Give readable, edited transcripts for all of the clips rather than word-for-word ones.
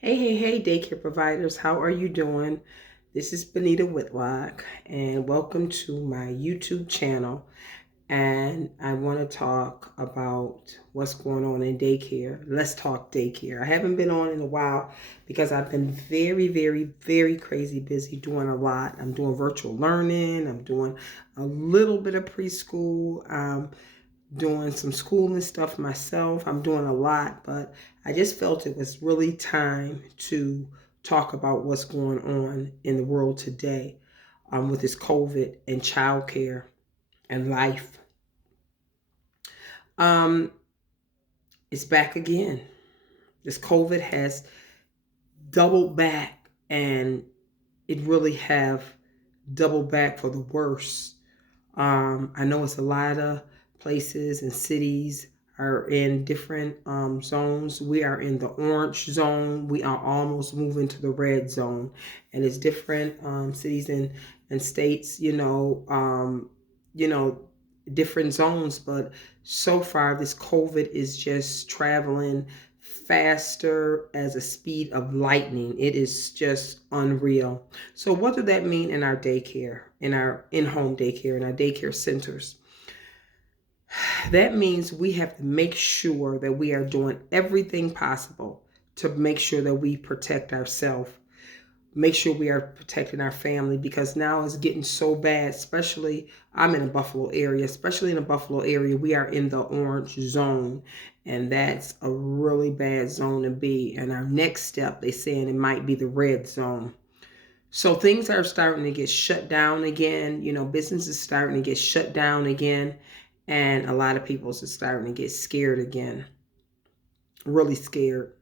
Hey, daycare providers, how are you doing? This is Benita Whitlock, and welcome to my YouTube channel. And I want to talk about what's going on in daycare. Let's talk daycare. I haven't been on in a while because I've been very crazy busy doing a lot. I'm doing virtual learning, I'm doing a little bit of preschool. Doing some schooling stuff myself. I'm doing a lot, but I just felt it was really time to talk about what's going on in the world today with this COVID and childcare and life. Um, it's back again. This COVID has doubled back, and it really have doubled back for the worse. I know it's a lot of places and cities are in different zones. We are in the orange zone. We are almost moving to the red zone, and it's different cities and states. You know, different zones. But so far, this COVID is just traveling faster as a speed of lightning. It is just unreal. So what does that mean in our daycare, in our in-home daycare, in our daycare centers? That means we have to make sure that we are doing everything possible to make sure that we protect ourselves, make sure we are protecting our family, because now it's getting so bad. Especially, I'm in a Buffalo area, especially in the Buffalo area, we are in the orange zone, and that's a really bad zone to be. And our next step, they saying it might be the red zone. So things are starting to get shut down again. Businesses starting to get shut down again, and a lot of people are starting to get scared again, really scared.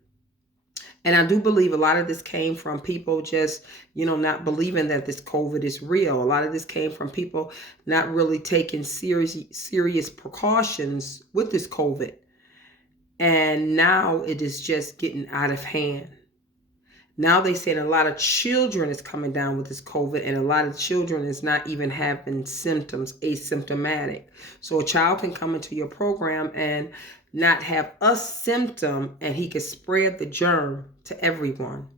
And I do believe a lot of this came from people just, not believing that this COVID is real. A lot of this came from people not really taking serious precautions with this COVID. And now it is just getting out of hand. Now they said a lot of children is coming down with this COVID, and a lot of children is not even having symptoms, asymptomatic. So a child can come into your program and not have a symptom, and he can spread the germ to everyone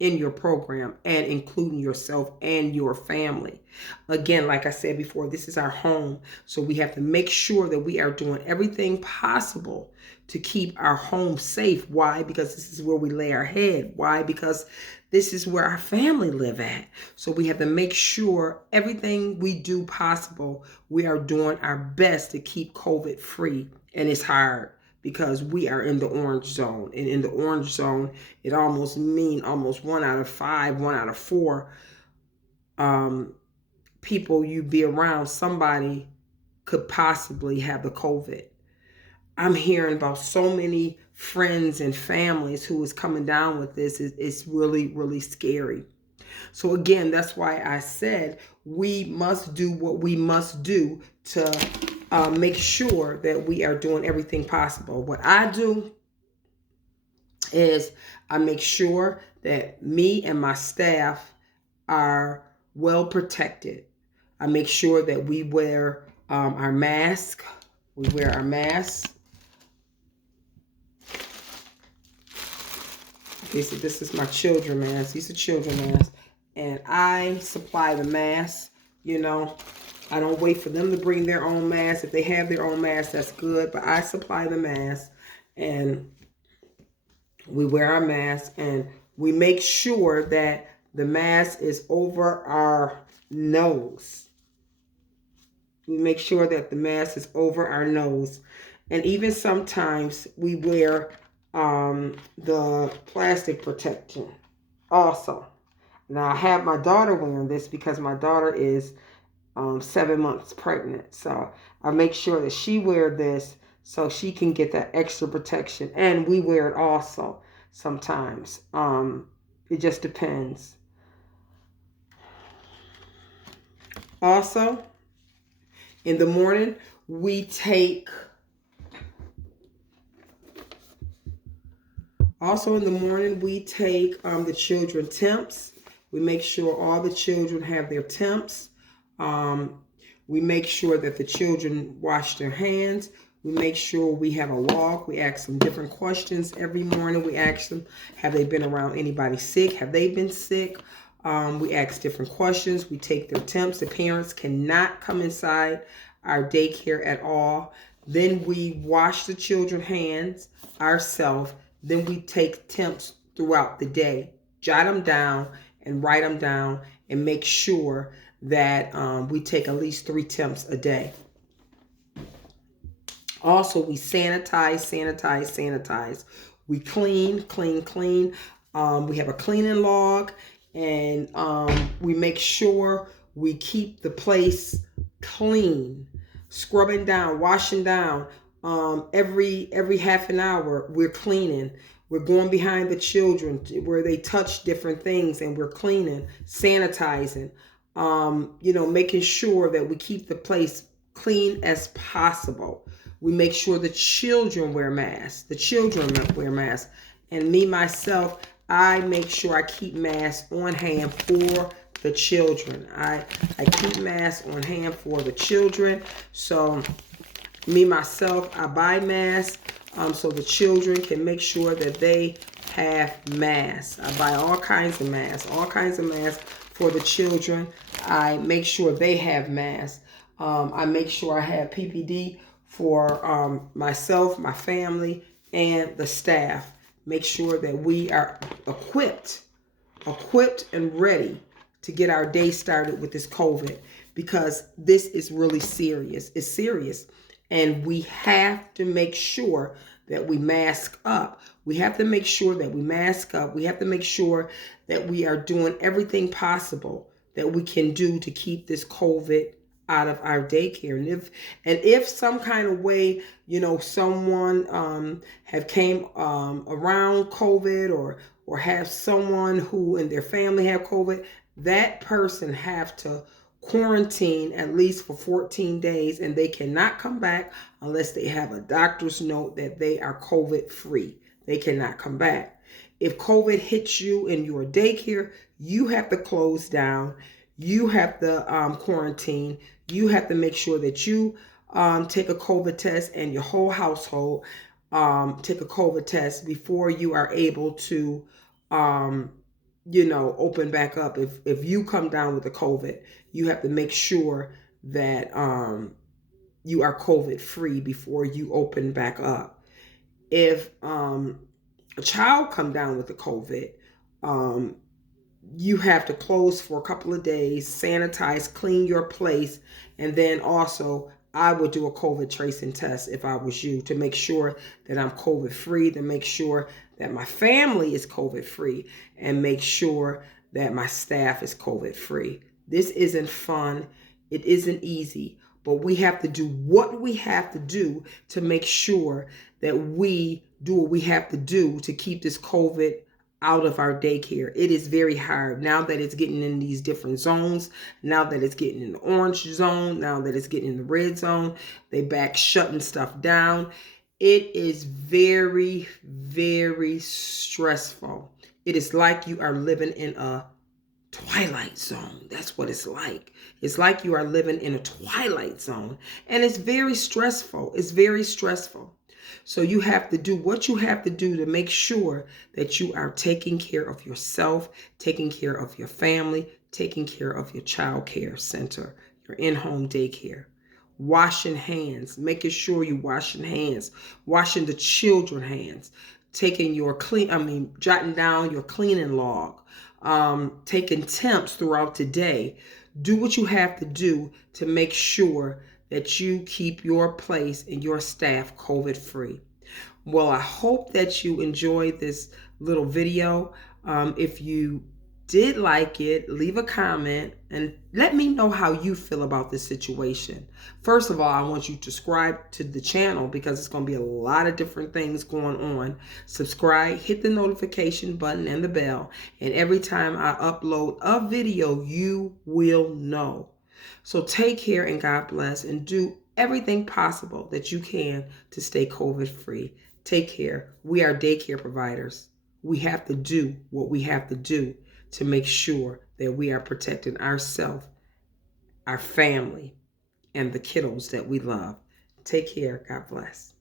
in your program, and including yourself and your family. Again, like I said before, this is our home. So we have to make sure that we are doing everything possible to keep our home safe. Why? Because this is where we lay our head. Why? Because this is where our family live at. So we have to make sure everything we do possible, we are doing our best to keep COVID free. And it's hard because we are in the orange zone. And in the orange zone, it almost 1 out of 5, 1 out of 4 people you be around, somebody could possibly have the COVID. I'm hearing about so many friends and families who is coming down with this. It's really scary. So again, that's why I said we must do what we must do to make sure that we are doing everything possible. What I do is I make sure that me and my staff are well protected. I make sure that we wear our mask. We wear our masks. Okay, so this is my children mask. These are children masks. And I supply the masks. I don't wait for them to bring their own mask. If they have their own mask, that's good. But I supply the mask. And we wear our mask. And we make sure that the mask is over our nose. We make sure that the mask is over our nose. And even sometimes we wear the plastic protection also. Now I have my daughter wearing this because my daughter is 7 months pregnant. So I make sure that she wear this so she can get that extra protection. And we wear it also sometimes. It just depends. Also, in the morning, we take the children temps. We make sure all the children have their temps. We make sure that the children wash their hands. We make sure we have a log. We ask them different questions every morning. We ask them, have they been around anybody sick? Have they been sick? We ask different questions. We take their temps. The parents cannot come inside our daycare at all. Then we wash the children's hands ourselves. Then we take temps throughout the day, jot them down and write them down, and make sure that we take at least 3 temps a day. Also, we sanitize. We clean. We have a cleaning log, and we make sure we keep the place clean, scrubbing down, washing down. Every half an hour, we're cleaning. We're going behind the children where they touch different things, and we're cleaning, sanitizing, making sure that we keep the place clean as possible. We make sure the children wear masks. And me, myself, I make sure I keep masks on hand for the children. I keep masks on hand for the children. So me, myself, I buy masks so the children can make sure that they have masks. I buy all kinds of masks for the children. I make sure they have masks. I make sure I have PPD for myself, my family, and the staff. Make sure that we are equipped and ready to get our day started with this COVID, because this is really serious. It's serious. And we have to make sure that we mask up. We have to make sure that we mask up. We have to make sure that we are doing everything possible that we can do to keep this COVID out of our daycare. And if some kind of way, someone have came around COVID, or have someone who in their family have COVID, that person have to quarantine at least for 14 days, and they cannot come back unless they have a doctor's note that they are COVID free. They cannot come back. If COVID hits you in your daycare, you have to close down. You have to quarantine. You have to make sure that you take a COVID test, and your whole household take a COVID test before you are able to open back up. If you come down with the COVID, you have to make sure that you are COVID free before you open back up. If a child come down with the COVID, you have to close for a couple of days, sanitize, clean your place, and then also I would do a COVID tracing test if I was you, to make sure that I'm COVID free, to make sure that my family is COVID free, and make sure that my staff is COVID free. This isn't fun. It isn't easy, but we have to do what we have to do to make sure that we do what we have to do to keep this COVID out of our daycare. It is very hard now that it's getting in these different zones, now that it's getting in the orange zone, now that it's getting in the red zone. They back shutting stuff down. It is very, very stressful. It is like you are living in a twilight zone. That's what it's like. It's like you are living in a twilight zone, and it's very stressful. It's very stressful. So you have to do what you have to do to make sure that you are taking care of yourself, taking care of your family, taking care of your child care center, your in-home daycare. Washing hands, making sure you washing hands, washing the children's hands, jotting down your cleaning log, taking temps throughout the day. Do what you have to do to make sure that you keep your place and your staff COVID free. Well, I hope that you enjoyed this little video. If you did like it, leave a comment and let me know how you feel about this situation. First of all, I want you to subscribe to the channel, because it's going to be a lot of different things going on. Subscribe, hit the notification button and the bell, and every time I upload a video, you will know. So take care and God bless, and do everything possible that you can to stay COVID free. Take care. We are daycare providers. We have to do what we have to do to make sure that we are protecting ourselves, our family, and the kiddos that we love. Take care. God bless.